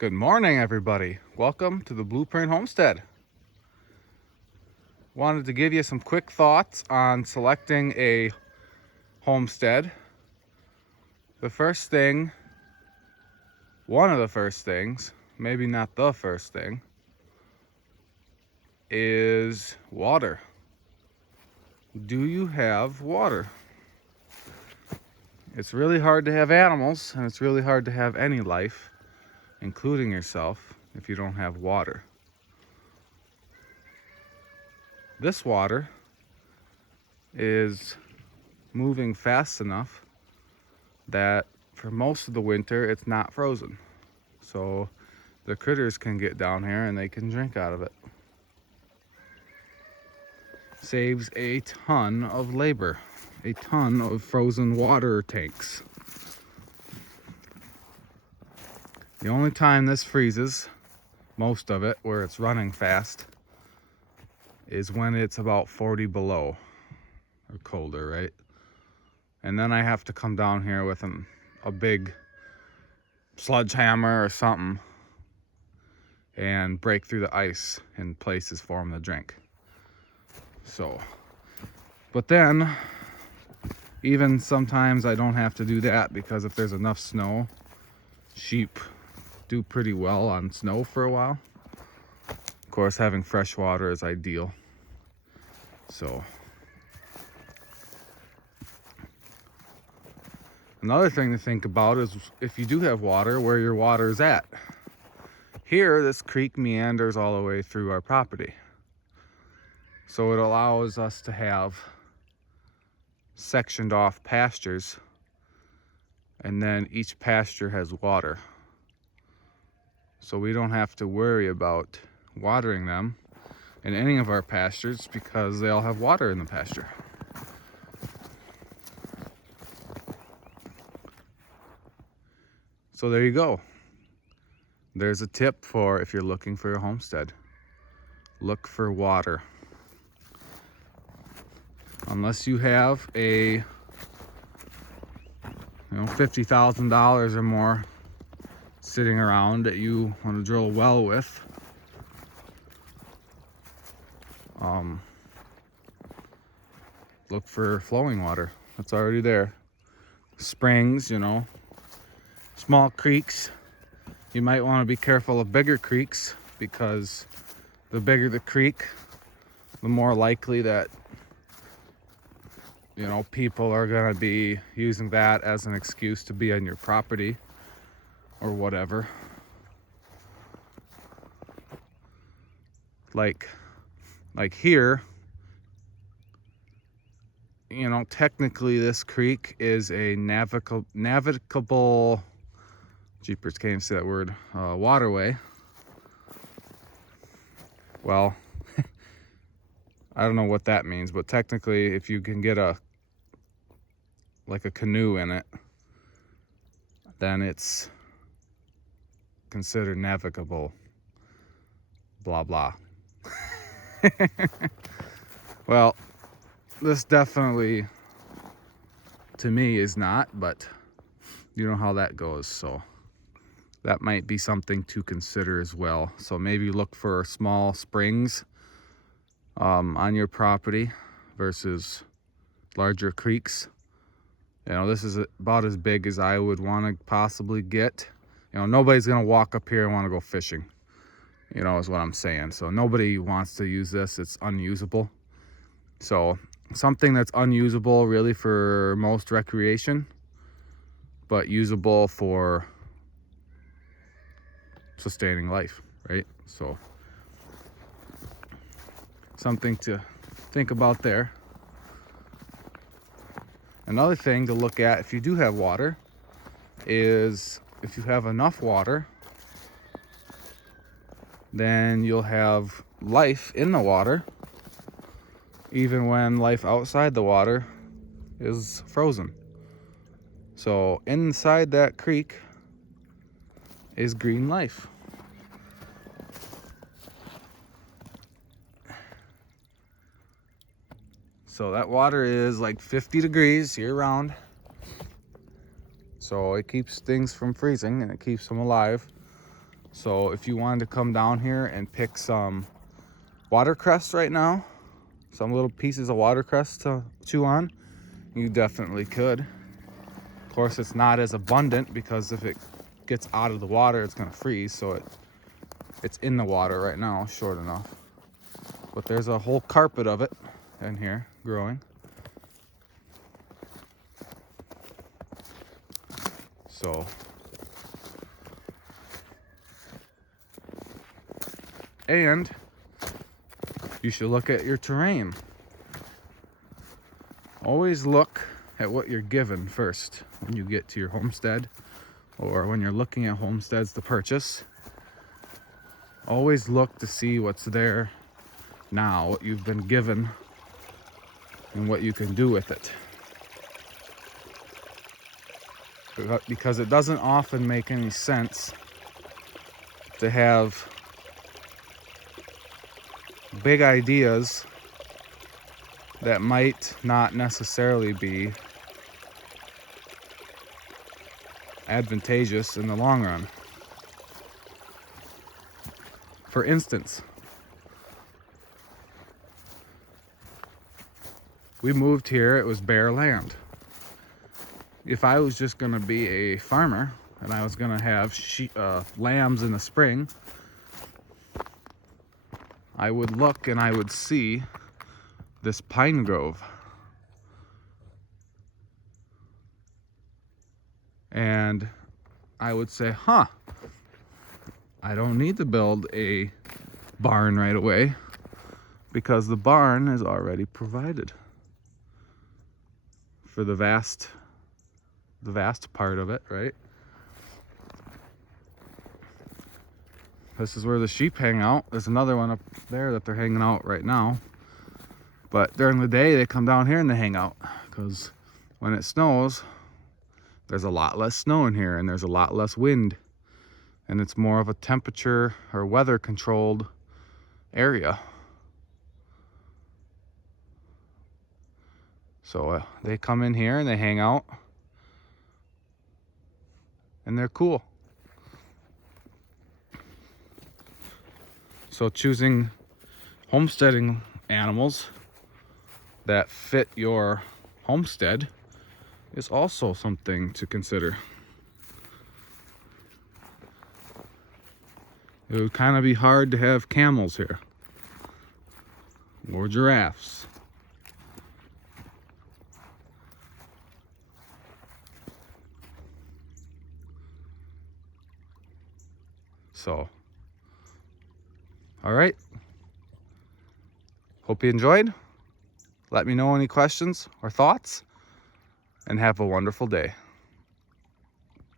Good morning, everybody. Welcome to the Blueprint Homestead. Wanted to give you some quick thoughts on selecting a homestead. One of the first things, maybe not the first thing, is water. Do you have water? It's really hard to have animals, and it's really hard to have any life, including yourself, if you don't have water. This water is moving fast enough that for most of the winter it's not frozen. So the critters can get down here and they can drink out of it. Saves a ton of labor, a ton of frozen water tanks. The only time this freezes, most of it, where it's running fast, is when it's about 40 below or colder, right? And then I have to come down here with a big sledgehammer or something and break through the ice in places for them to drink. So, but then even sometimes I don't have to do that, because if there's enough snow, sheep do pretty well on snow for a while. Of course, having fresh water is ideal. So another thing to think about is, if you do have water, where your water is at. Here, this creek meanders all the way through our property. So it allows us to have sectioned off pastures, and then each pasture has water. So we don't have to worry about watering them in any of our pastures, because they all have water in the pasture. So there you go. There's a tip for if you're looking for a homestead. Look for water. Unless you have a $50,000 or more sitting around that you want to drill a well with, look for flowing water that's already there. Springs, small creeks. You might want to be careful of bigger creeks, because the bigger the creek, the more likely that people are going to be using that as an excuse to be on your property or whatever. Like here, technically this creek is a navigable, jeepers, can't even say that word, waterway. Well, I don't know what that means, but technically, if you can get a canoe in it, then it's considered navigable, blah blah. Well, this definitely, to me, is not, but you know how that goes. So that might be something to consider as well. So maybe look for small springs on your property versus larger creeks. This is about as big as I would want to possibly get. Nobody's gonna walk up here and want to go fishing, is what I'm saying. So nobody wants to use this. It's unusable. So something that's unusable really for most recreation, but usable for sustaining life, right? So something to think about there. Another thing to look at, if you do have water, is if you have enough water, then you'll have life in the water, even when life outside the water is frozen. So inside that creek is green life. So that water is like 50 degrees year round. So it keeps things from freezing and it keeps them alive. So if you wanted to come down here and pick some watercress right now, some little pieces of watercress to chew on, you definitely could. Of course, it's not as abundant because if it gets out of the water, it's gonna freeze. So it's in the water right now, short enough. But there's a whole carpet of it in here growing. So and you should look at your terrain. Always look at what you're given first when you get to your homestead, or when you're looking at homesteads to purchase. Always look to see what's there now, what you've been given, and what you can do with it. Because it doesn't often make any sense to have big ideas that might not necessarily be advantageous in the long run. For instance, we moved here, it was bare land. If I was just gonna be a farmer and I was gonna have lambs in the spring, I would look and I would see this pine grove. And I would say, I don't need to build a barn right away because the barn is already provided for the vast part of it, right? This is where the sheep hang out. There's another one up there that they're hanging out right now. But during the day, they come down here and they hang out because when it snows, there's a lot less snow in here and there's a lot less wind. And it's more of a temperature or weather controlled area. So they come in here and they hang out and they're cool. So choosing homesteading animals that fit your homestead is also something to consider. It would kind of be hard to have camels here or giraffes. So, all right. Hope you enjoyed. Let me know any questions or thoughts, and have a wonderful day.